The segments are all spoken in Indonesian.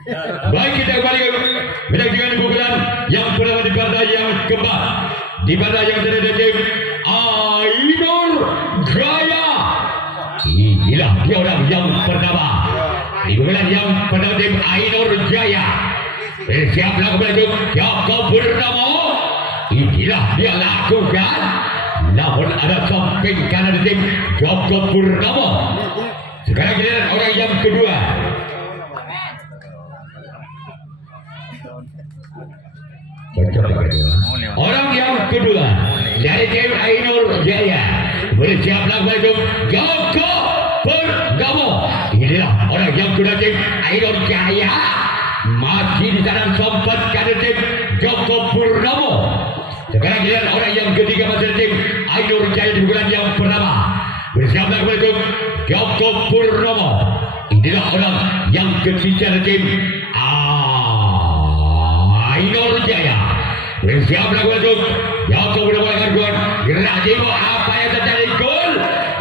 Baik, kita kembali menyaksikan pukulan yang pertama di partai yang keempat. Di partai yang terhadap tim Ainur Jaya. Inilah dia orang yang pertama. Di pukulan yang pertama tim Ainur Jaya. Bersiaplah kembali Joko Purnomo. Inilah dia lakukan. Namun ada samping kanan tim Joko Purnomo. Sekarang giliran orang yang kedua. Orang yang kedua dari tim Ainur Jaya. Bersiaplah kembali Joko Purnomo. Inilah orang yang kedua tim Ainur Jaya. Masih di sana sempat kanan tim Joko Purnomo. Sekarang giliran orang yang ketiga masih tim Ainur Jaya di bulan yang pertama. Bersiaplah kembali Joko Purnomo. Inilah orang yang ketiga dari tim Ainur Jaya. Bersiaplah kembali Joko Purnomo dengan gol. Gerak Jimo apa yang terjadi? Gol.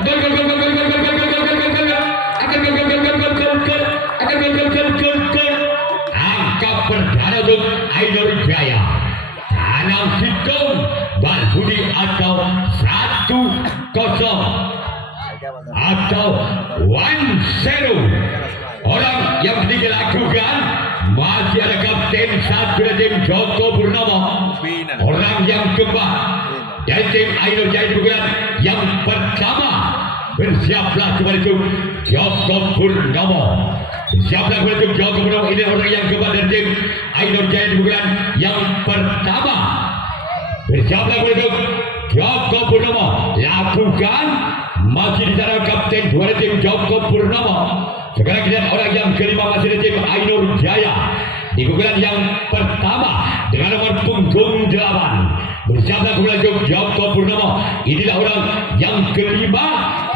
Gol gol gol gol gol gol gol gol gol gol gol gol. Akan gol gol gol gol gol gol gol. Akan gol gol gol gol gol. Angka perdana untuk Ainur Jaya. Tanam hitung Balbudi atau 1-0 atau 1-0. Orang yang dilakukan masih ada kapten satu dari tim Joko Purnomo. Orang yang keempat dari tim Ainur Jaya bukan yang pertama. Bersiaplah kembali itu Joko Purnomo. Bersiaplah kembali itu Joko Purnomo. Ini orang yang keempat dari tim Ainur Jaya bukan yang pertama. Bersiaplah kembali itu Joko Purnomo. Lakukan. Masih di sana kapten dua tim Joko Purnomo. Sekarang kita orang yang kelima masih di tim Ainur Jaya. Di pukulan yang pertama dengan nomor punggung 8. Bersiaplah kembali Joko Purnomo. Inilah orang yang kelima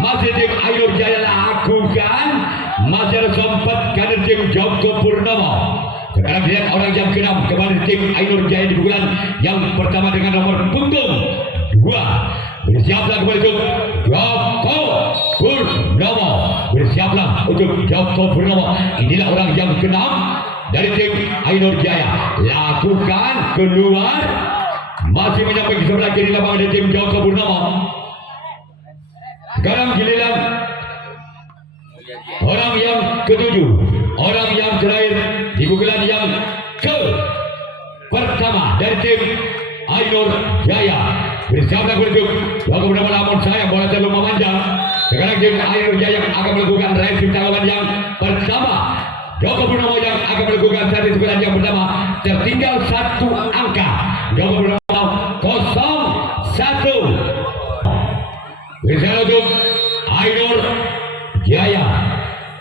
masih di tim Ainur Jaya. Lakukan. Masih ada sempat kanan tim Joko Purnomo. Sekarang kita orang yang keenam kembali tim Ainur Jaya di pukulan yang pertama dengan nomor punggung 2. Bersiaplah kembali untuk Joko Purnomo. Bersiaplah untuk Joko Purnomo. Inilah orang yang keenam dari tim Ainur Jaya. Lakukan keluar. Masih menyampai ke sebelah kiri lapangan dari tim Joko Purnomo. Sekarang giliran orang yang ketujuh. Orang yang terakhir di pukulan yang ke pertama dari tim Ainur Jaya. Bersiaplah untuk Joko Purnomo. Namun saya bola terlalu memanjang. Sekarang tim Ainur Jaya akan melakukan raih ciptaan yang pertama. Joko Purnomo yang akan melakukan satu pukulan yang pertama. Tertinggal satu angka. Joko Purnomo 0-1. Bersiaplah untuk Ainur Jaya.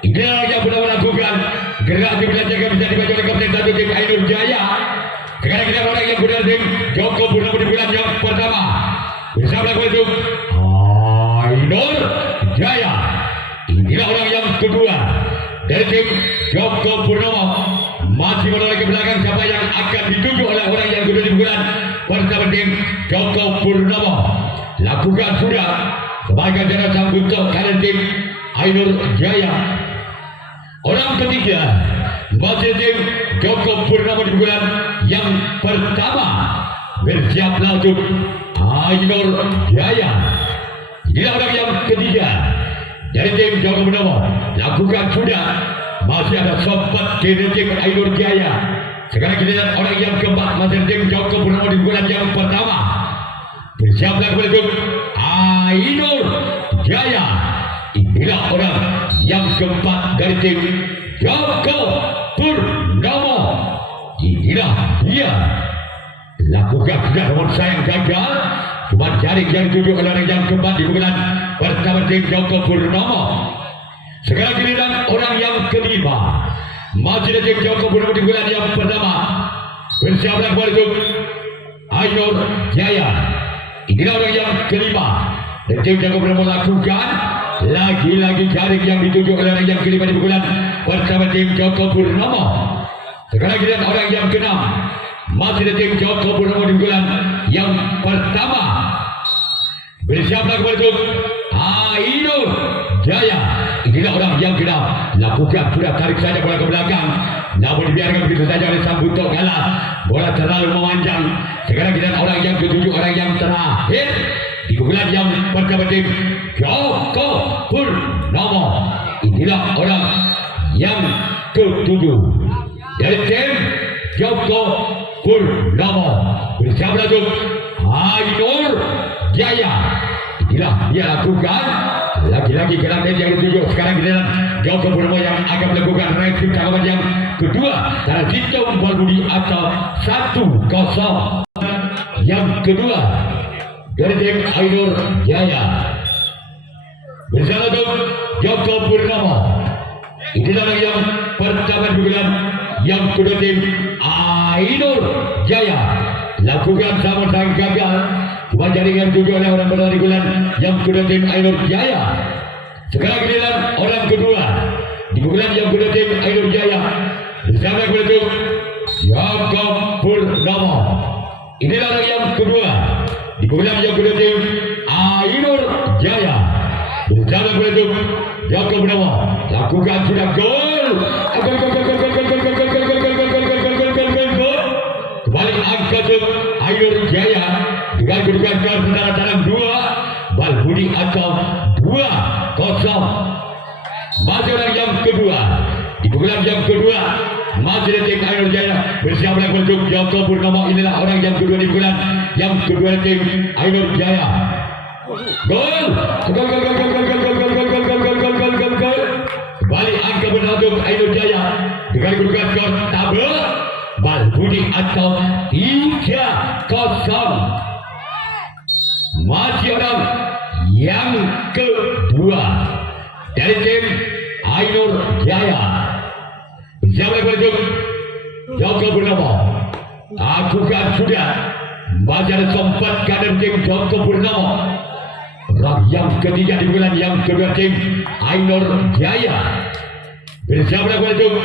Inilah yang pertama melakukan gerak jaga bisa dibaca oleh kapten satu tim Ainur Jaya. Sekarang kita orang yang benar tim Joko Purnomo di bulan yang pertama. Bersama untuk Ainur Jaya. Inilah orang yang kedua dari tim Joko Purnomo. Masih menoleh ke belakang siapa yang akan dituju oleh orang yang kedua di bulan pertama tim Joko Purnomo. Lakukan sudah sebagai cara sambut kalian tim Ainur Jaya. Orang ketiga masih tim Joko Purnomo di bulan yang pertama. Bersiaplah untuk Ainur Jaya. Inilah orang yang ketiga dari tim Joko Purnomo. Lakukan sudah. Masih ada sempat di tim Ainur Jaya. Sekarang kita lihat orang yang keempat masih tim Joko Purnomo di bulan yang pertama. Bersiaplah kembali untuk Ainur Jaya. Inilah orang yang keempat dari tim Joko Purnomo. Inilah dia. Lakukan sudah, namun sayang gagal. Cuma jaring yang dituju oleh orang yang keempat di bulan pertama tim Joko Purnomo. Sekarang giliran orang yang kelima masih dari tim Joko Purnomo di bulan yang pertama. Bersiaplah kembali untuk Ainur Jaya. Inilah orang yang kelima dari tim Joko Purnomo. Lakukan lagi-lagi jaring yang dituju oleh orang yang kelima di bulan pertama tim Joko Purnomo. Sekarang giliran orang yang keenam masih dari tim Joko Purnomo di bulan yang pertama. Bersiaplah kembali untuk Ainur Jaya. Inilah orang yang keenam. Lakukan sudah, tarik saja bola ke belakang. namun dibiarkan begitu saja oleh sang buntut kalah. Bola terlalu memanjang. Sekarang kita orang yang ketujuh, orang yang terakhir di pukulan yang pertama tim Joko Purnomo. Inilah orang yang ketujuh dari tim Joko Purnomo bersama dengan Ainur Jaya. Inilah dia lakukan lagi-lagi gerak yang ketujuh. Sekarang kita Joko Purnomo yang akan melakukan reaksi tanggapan yang kedua dan hitung bola budi atau 1-0 yang kedua dari tim Ainur Jaya bersama dengan Joko Purnomo. Inilah yang pertama bulan yang kedua tim Ainur Jaya lakukan sama sang gagal. Cuma jaringan tujuh oleh orang berlari bulan yang kedua tim Ainur Jaya. Sekarang giliran orang kedua di bulan yang kedua tim Ainur Jaya bersama dengan Joko Purnomo. Inilah orang yang kedua di bulan yang kedua tim Ainur Jaya bersama dengan Joko Purnomo. Lakukan sudah gol. Kembali angka Ainur Jaya dengan kedudukan skor sementara dalam 2 bal budi atau 2-0. Masih orang yang kedua di pukulan yang kedua masih tim Ainur Jaya bersama dengan Joko Purnomo. Inilah orang yang kedua di pukulan yang kedua tim Ainur Jaya. Gol. Kembali angka benar untuk Ainur Jaya dengan kedudukan skor tabel bal budi atau 3-0. Masih orang yang kedua dari tim Ainur Jaya bersama dengan Joko Purnomo. Lakukan sudah masih ada sempat kader tim Joko Purnomo. Orang yang ketiga di bulan yang kedua tim Ainur Jaya bersama dengan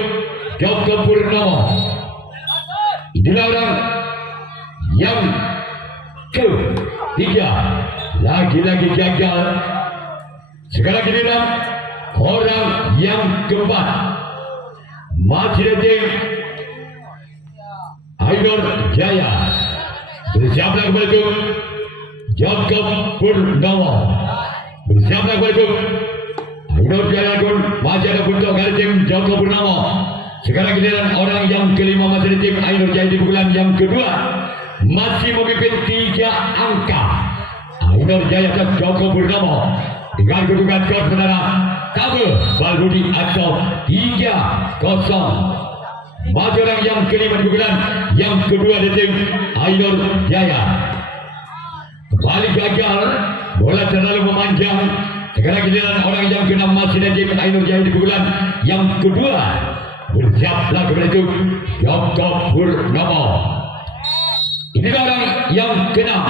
Joko Purnomo. Inilah orang yang ketiga lagi-lagi gagal. Sekarang giliran orang yang keempat masih tim Ainur Jaya bersama dengan Joko Purnomo. Bersama dengan Ainur Jaya masih ada bentuk dari tim Joko Purnomo. Sekarang giliran orang yang kelima masih tim Ainur Jaya di bulan yang kedua masih memimpin 3 angka. Ainur Jaya dan Joko Purnomo dengan kedudukan skor saudara tabel bal budi atau 3-0. Masih orang yang kelima di bulan yang kedua di tim Ainur Jaya. Kembali gagal, bola terlalu memanjang. Sekarang giliran orang yang keenam masih di tim Ainur Jaya di bulan yang kedua. Bersiaplah kepada itu Joko Purnomo. Inilah orang yang keenam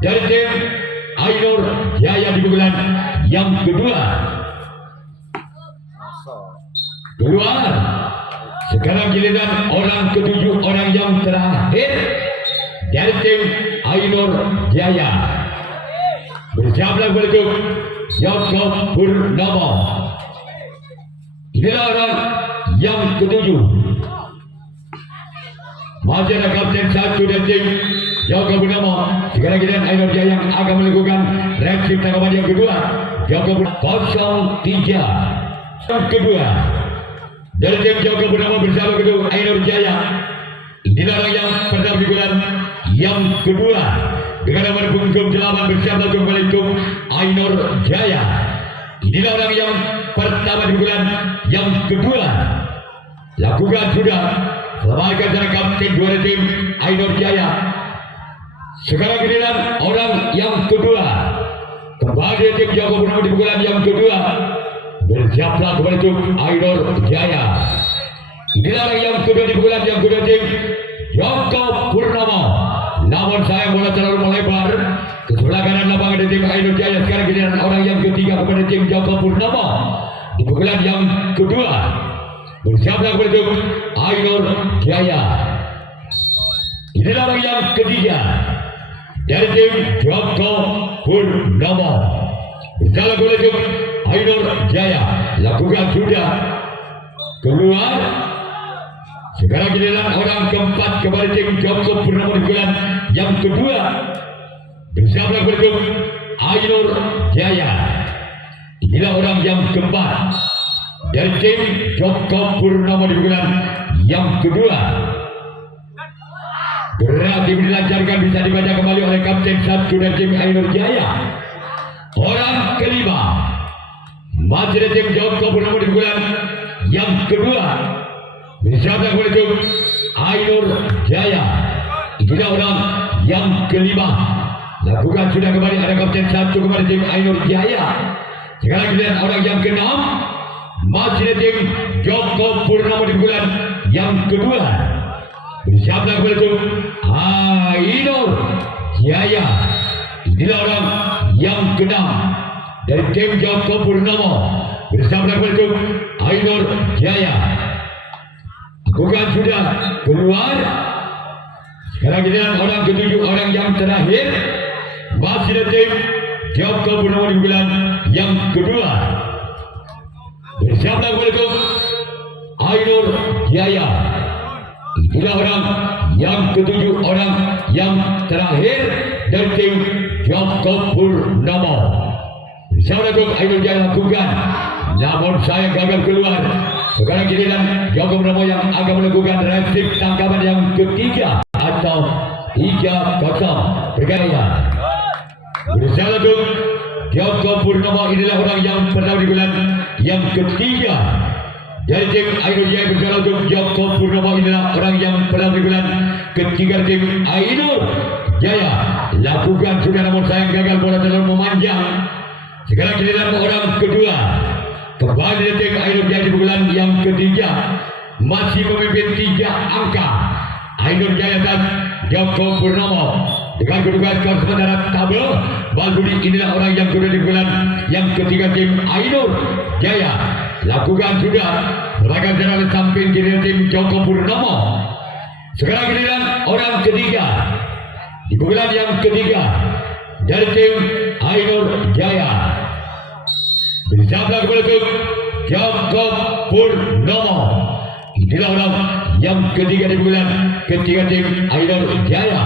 dari tim Ainur Jaya di bulan yang kedua. Keluar. Sekarang giliran orang ketujuh, orang yang terakhir dari tim Ainur Jaya. Bersiaplah kepada itu Joko Purnomo. Inilah orang yang ketujuh. Masih ada kapten satu dan tim Joko Purnomo. Sekarang kita Ainur Jaya yang akan melakukan reaksi tanggapan yang kedua. Joko Purnomo 03 yang kedua dari tim Joko Purnomo bersama dengan Ainur Jaya. Inilah orang yang pertama di bulan yang kedua dengan nomor punggung 8 bersama kembali itu Ainur Jaya. Inilah orang yang pertama di bulan yang kedua. Lakukan sudah selamatkan dari kapten dua tim Ainur Jaya. Sekarang giliran orang yang kedua kembali tim Joko Purnomo di bulan yang kedua. Bersiaplah kembali itu Ainur Jaya. Inilah orang yang kedua di bulan yang kedua tim Joko Purnomo. Namun saya bola terlalu melebar ke sebelah kanan lapangan dari tim Ainur Jaya. Sekarang giliran orang yang ketiga kepada tim Joko Purnomo di bulan yang kedua. Bersiaplah kembali itu Ainur Jaya. Inilah orang yang ketiga dari tim Joko Purnomo. Bersiaplah kembali itu Ainur Jaya. Lakukan sudah keluar. Sekarang giliran orang keempat kembali tim Joko Purnama di bulan yang kedua. Bersama berikut Ainur Jaya. Inilah orang yang keempat dari tim Joko Purnama di bulan yang kedua. Gerak dilancarkan bisa dibaca kembali oleh Kapten 1 dan tim Ainur Jaya. Orang kelima masih dari tim Joko Purnama di bulan yang kedua. Bersama berikut Ainur Jaya. Inilah orang yang kelima. Lakukan sudah kembali ada Kapten 1 kembali tim Ainur Jaya. Sekarang kita orang yang keenam masih dari tim Joko Purnama di bulan yang kedua. Bersama berikut Ainur Jaya. Inilah orang yang keenam dari tim Joko Purnama. Bersama berikut Ainur Jaya. Bukan sudah keluar. Sekarang kita orang ketujuh, orang yang terakhir masih dari tim Joko Purnama di bulan yang kedua. Bersama berikut Ainur Jaya. Itulah orang yang ketujuh, orang yang terakhir dari tim Joko Purnama. Bersama berikut Ainur Jaya lakukan, namun saya gagal keluar. Sekarang giliran Joko Purnama yang akan melakukan reaksi tangkapan yang ketiga atau 3-0 bergaya. Bersama itu Joko Purnama inilah orang yang pertama di bulan yang ketiga dari tim Ainur Jaya. Bersama itu Joko Purnama inilah orang yang pertama di bulan ketiga tim Ainur Jaya. Lakukan sudah namun sayang gagal, bola terlalu memanjang. Sekarang giliran orang kedua kembali dari tim Ainur Jaya di bulan yang ketiga, masih memimpin 3 angka. Ainur Jaya dan Joko Purnama dengan kedudukan skor sementara tabel. Balbudi inilah orang yang kedua di bulan yang ketiga tim Ainur Jaya. Lakukan sudah serahkan jalan samping kiri tim Joko Purnama. Sekarang giliran orang ketiga di bulan yang ketiga dari tim Ainur Jaya. Bersama berikut Joko Purnama. Inilah orang yang ketiga di bulan ketiga tim Ainur Jaya.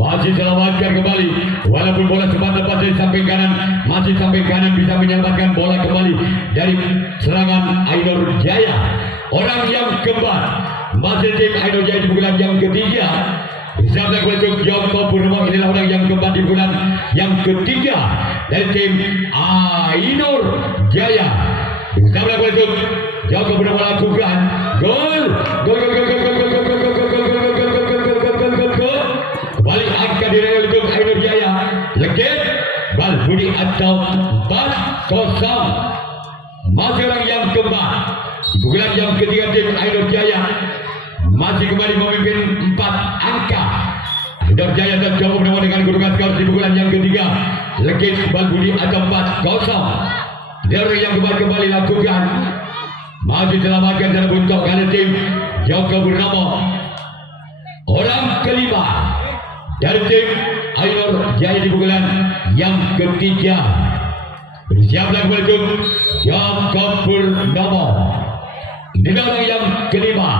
Masih selamatkan kembali, walaupun bola sempat lepas dari samping kanan, masih samping kanan bisa menyelamatkan bola kembali dari serangan Ainur Jaya. Orang yang keempat masih tim Ainur Jaya di bulan yang ketiga. Bersama berikut Joko Purnama. Inilah orang yang keempat di bulan yang ketiga dari tim Ainur Jaya. Bersama berikut Joko Purnama lakukan gol. Kembali angka diraih untuk Ainur Jaya. Legit Balbudi atau 4-0. Masih orang yang keempat di bulan yang ketiga tim Ainur Jaya. Masih kembali memimpin 4 angka. Ainur Jaya dan Joko Purnama dengan kedudukan skor di bulan yang ketiga. Legit Balbudi atau 4-0. Dari yang kembali lakukan, masih selamatkan dalam untuk kali tim Joko Purnama. Orang kelima dari tim Ainur Jaya di bulan yang ketiga. Bersiaplah berikut Joko Purnama. Inilah orang yang kelima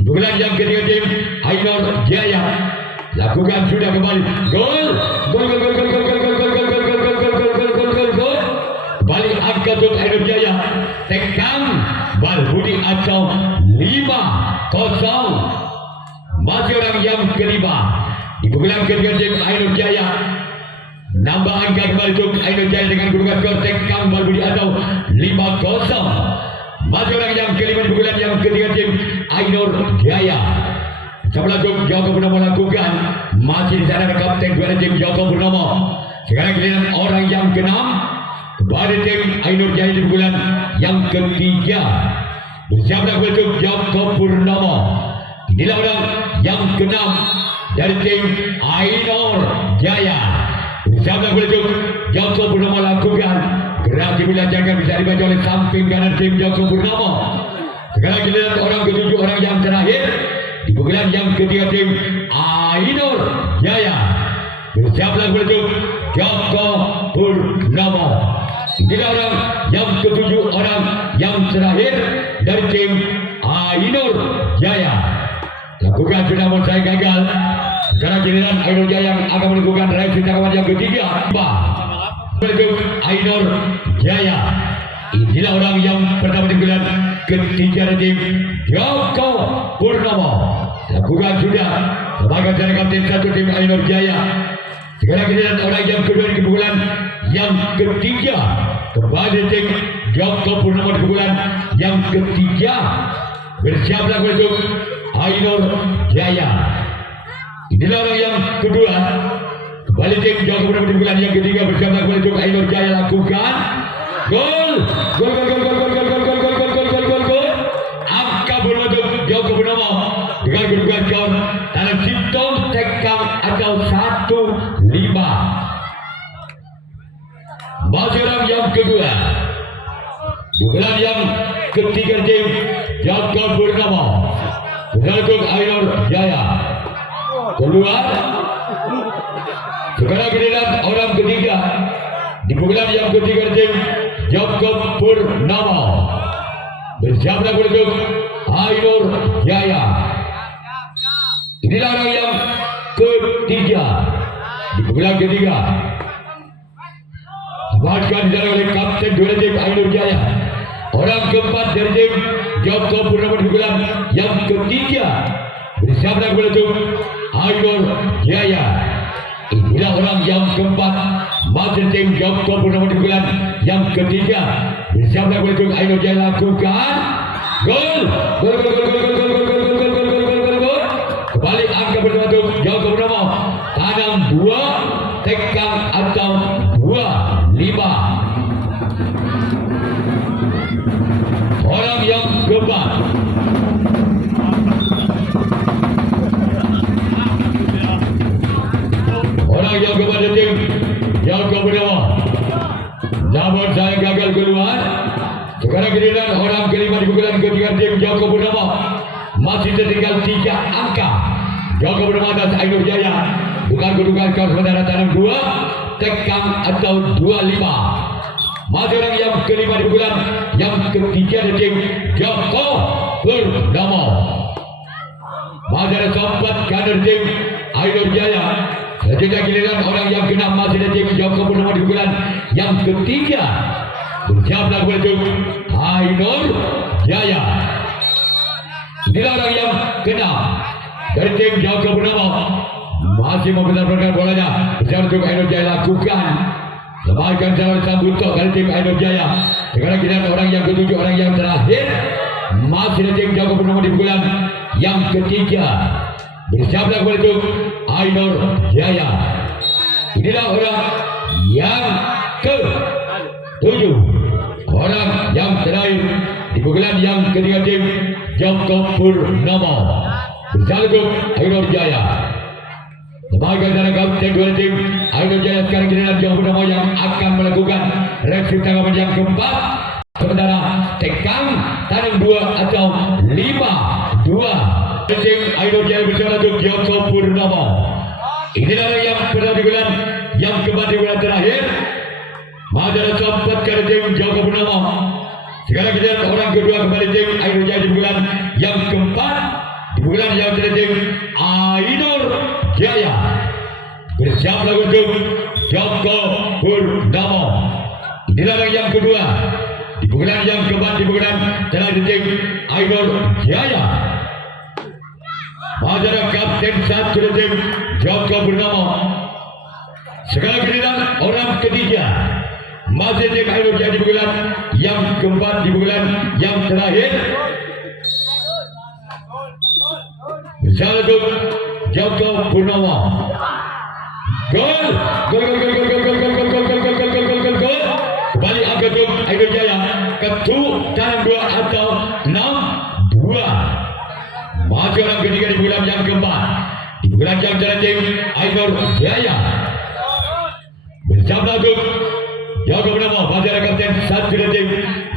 di bulan yang ketiga tim Ainur Jaya. Lakukan sudah kembali gol. Kembali angka untuk Ainur Jaya. Tekan Balbudi atau 5-0. Masih orang yang kelima di bulan ketiga tim Ainur Jaya. Nambah angka kembali untuk Ainur Jaya dengan kedudukan skor tekan Balbudi atau 5-0. Masih orang yang kelima di bulan yang ketiga tim Ainur Jaya. Sebelah Joko Purnama lakukan, masih di sana ada Kapten 2 tim Joko Purnama. Sekarang giliran orang yang keenam kembali tim Ainur Jaya di bulan yang ketiga. Bersama berikut Joko Purnama. Inilah orang yang keenam dari tim Ainur Jaya. Bersama berikut Joko Purnama lakukan gerak dilancarkan bisa dibaca oleh samping kanan tim Joko Purnama. Sekarang giliran orang ketujuh, orang yang terakhir di bulan yang ketiga tim Ainur Jaya. Bersama berikut Joko Purnama. Inilah orang yang ketujuh, orang yang terakhir dari tim Ainur Jaya. Lakukan sudah namun saya gagal. Sekarang giliran Ainur Jaya yang akan melakukan reaksi tangkapan yang ketiga. Menuju Ainur Jaya. Inilah orang yang pertama di bulan ketiga dari tim Joko Purnomo. Lakukan sudah sebagai cara kapten satu tim Ainur Jaya. Sekarang giliran orang yang kedua di bulan yang ketiga kepada tim Joko Purnomo di bulan yang ketiga. Bersiaplah untuk Ainur Jaya. Inilah orang yang kedua kembali tim Joko Purnomo di bulan yang ketiga. Bersiaplah untuk Ainur Jaya. Lakukan gol. Angka bola untuk Joko Purnomo dengan kedudukan skor dalam sistem tekam atau 1-5. Masih orang yang kedua di bulan yang ketiga tim Joko Purnomo untuk Ainur Jaya. Keluar. Sekarang giliran orang ketiga di bulan yang ketiga tim Joko Purnomo. Bersiaplah untuk Ainur Jaya. Inilah orang yang ketiga di bulan ketiga. Bahkan dijalankan oleh kapten dua tim Ainur Jaya. Orang keempat dari tim Joko Purnomo di bulan yang ketiga. Bersiaplah untuk Ainur Jaya. Inilah orang yang keempat masih tim Joko Purnomo di bulan yang ketiga. Bersiaplah untuk Ainur Jaya. Lakukan gol. Kembali angka pertama untuk Joko Purnomo. Tanam 2 tekang atau 2-5. Orang yang keempat dari tim Joko Purnomo. Namun saya gagal keluar. Sekarang giliran orang kelima di bulan ketiga tim Joko Purnomo. Masih tertinggal 3 angka. Joko Purnomo atas Ainur Jaya. Bukan kedudukan skor saudara tanam 2 tekang atau 25. Masih orang yang kelima di bulan yang ketiga di tim Joko Purnomo. Masih ada sempat kader tim Ainur Jaya. Selanjutnya giliran orang yang keenam masih di tim Joko Purnomo di bulan yang ketiga. Bersiaplah untuk Ainur Jaya. Inilah orang yang keenam dari tim Joko Purnomo. Masih memutar-putarkan bolanya. Bersiap untuk Ainur Jaya. Lakukan. Lepaskan salam sambuto dari tim Ainur Jaya. Sekarang giliran orang yang ketujuh, orang yang terakhir masih di tim Joko Purnomo di bulan yang ketiga. Bersiaplah untuk Ainur Jaya. Inilah orang yang ke-7, orang yang terakhir di bulan yang ketiga tim Joko Purnomo. Bersiaplah untuk Ainur Jaya. Sebagai cara kapten dua tim Ainur Jaya. Sekarang giliran Joko Purnomo yang akan melakukan reaksi tanggapan yang keempat. Sementara tekang tanam 2 atau 5-2. Tim Ainur Jaya bersama untuk Joko Purnomo. Inilah yang pernah di bulan yang keempat di bulan terakhir. Majalah sempat ke tim Joko Purnomo. Sekarang kita orang kedua kembali tim Ainur Jaya di bulan yang keempat. Di bulan yang terakhir tim Ainur Jaya. Bersiaplah untuk Joko Purnomo. Inilah yang kedua di bulan yang keempat di bulan terakhir tim Ainur Jaya. Majalah kapten satu tim Joko Purnomo. Sekarang giliran orang ketiga masih tim Ainur Jaya di bulan yang keempat di bulan yang terakhir. Bersama untuk Joko Purnomo. Gol. Kembali angka tim Ainur Jaya. Tanam 2 atau 6-2. Masih orang ketiga di bulan yang keempat. Di bulan yang terakhir Ainur Jaya. Bersama untuk Joko Purnomo. Masih ada kapten satu tim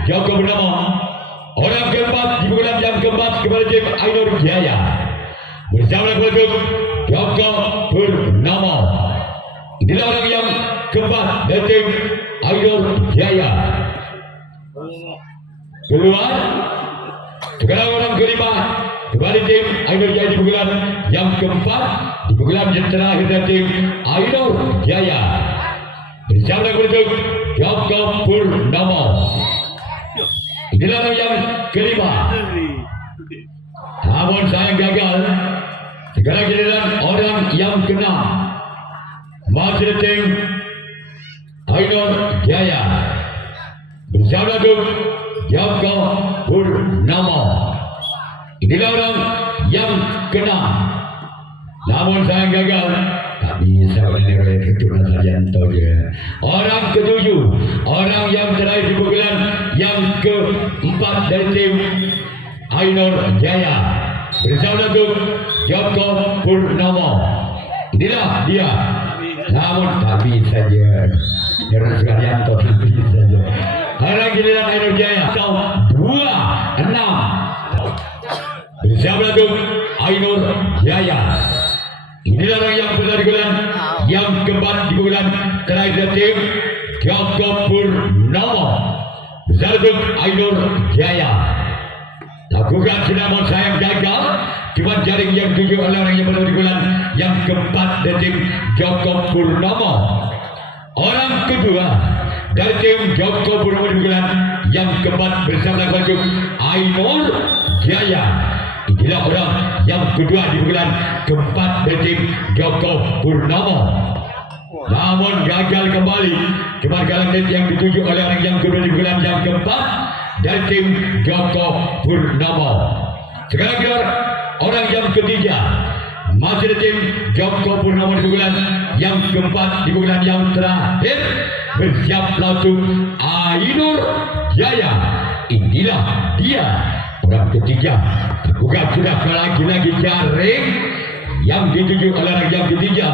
Joko Purnomo. Orang keempat di bulan yang keempat kepada tim Ainur Jaya. Bersama untuk Joko Purnomo. Inilah orang yang keempat dari tim Ainur Jaya. Keluar. Sekarang orang kelima kembali tim Ainur Jaya di pukulan yang keempat, di pukulan yang terakhir dari tim Ainur Jaya. Bersama untuk Joko Purnomo. Inilah yang kelima. Namun sayang gagal. Sekarang giliran orang yang keenam. Masih tim Ainur Jaya. Bersama untuk Joko Purnomo. Inilah orang yang keenam. Namun sayang gagal. Tak bisa oleh Keturunan Sarjanto dia. Orang ketujuh, orang yang terakhir di pukulan yang keempat dari tim Ainur Jaya. Bersama untuk Joko Purnomo. Inilah dia. Namun tak bisa dia. Keturunan Sarjanto tak bisa dia. Orang giliran Ainur Jaya. 2-6. Bersama untuk Ainur Jaya. Inilah orang yang benar di bulan yang keempat di bulan terakhir tim Joko Purnomo. Besar untuk Ainur Jaya. Lakukan namun sayang gagal. Cuma jaring yang tujuh oleh orang yang benar di bulan yang keempat dari tim Joko Purnomo. Orang kedua dari tim Joko Purnomo di bulan yang keempat bersama dengan Ainur Jaya. Inilah orang yang kedua di bulan keempat dari tim Joko Purnomo. Namun gagal kembali. Cuma gagal yang dituju oleh orang yang kedua di bulan yang keempat dari tim Joko Purnomo. Sekarang keluar orang yang ketiga. Masih dari tim Joko Purnomo di bulan yang keempat di bulan yang terakhir. Bersiap langsung Ainur Jaya. Inilah dia. Orang ketiga, bukan sudah lagi jaring yang dituju oleh orang yang ketiga.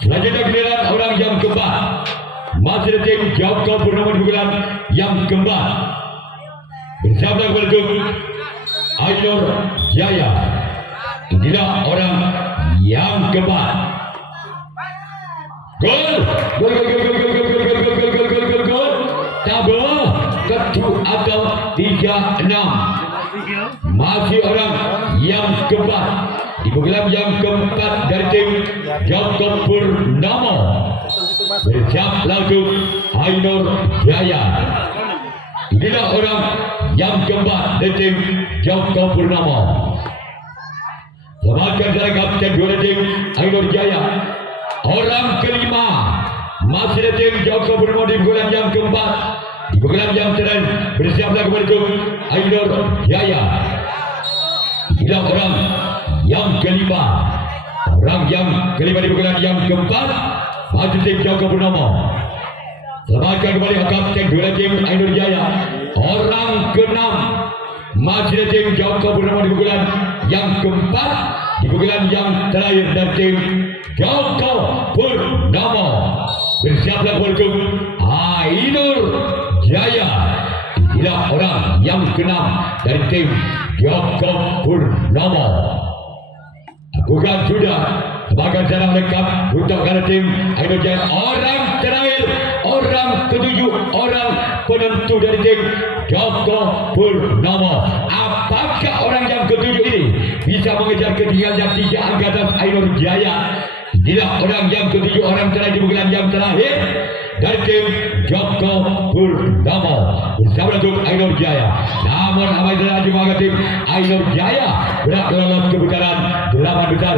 Selanjutnya giliran orang yang keempat. Masih tim Joko Purnomo di bulan yang keempat. Bersama dengan Ainur Jaya. Inilah orang yang keempat. Gol, gol, gol, gol, gol, gol, gol, gol, gol, gol, gol, gol, gol, gol. Tabel ketu atau 3-6. Masih orang yang keempat di bulan yang keempat dari tim Joko Purnomo. Bersiap langsung Ainur Jaya. Inilah orang yang keempat dari tim Joko Purnomo. Selamatkan dari kapten dua tim Ainur Jaya. Orang kelima masih dari tim Joko Purnomo di bulan yang keempat. Di bulan yang terakhir bersiaplah kepada Ainur Jaya. Inilah orang yang kelima. Orang yang kelima di bulan yang keempat masih tim Joko Purnomo. Selamatkan kembali kapten dua tim Ainur Jaya. Orang keenam masih tim Joko Purnomo di bulan yang keempat. Di bulan yang terakhir dan tim Joko Purnomo. Bersiaplah kepada Ainur Jaya. Inilah orang yang keenam dari tim Joko Purnomo. Lakukan sudah sebagai cara lengkap untuk tim Ainur Jaya. Orang terakhir, orang ketujuh, orang penentu dari tim Joko Purnomo. Apakah orang yang ketujuh ini bisa mengejar ketinggalan 3 angka atas Ainur Jaya? Inilah orang yang ketujuh, orang terakhir di bulan yang terakhir dari tim Joko Purnomo bersama dengan Ainur Jaya. Namun apa yang terjadi tim Ainur Jaya berhak lolos ke putaran 8 besar.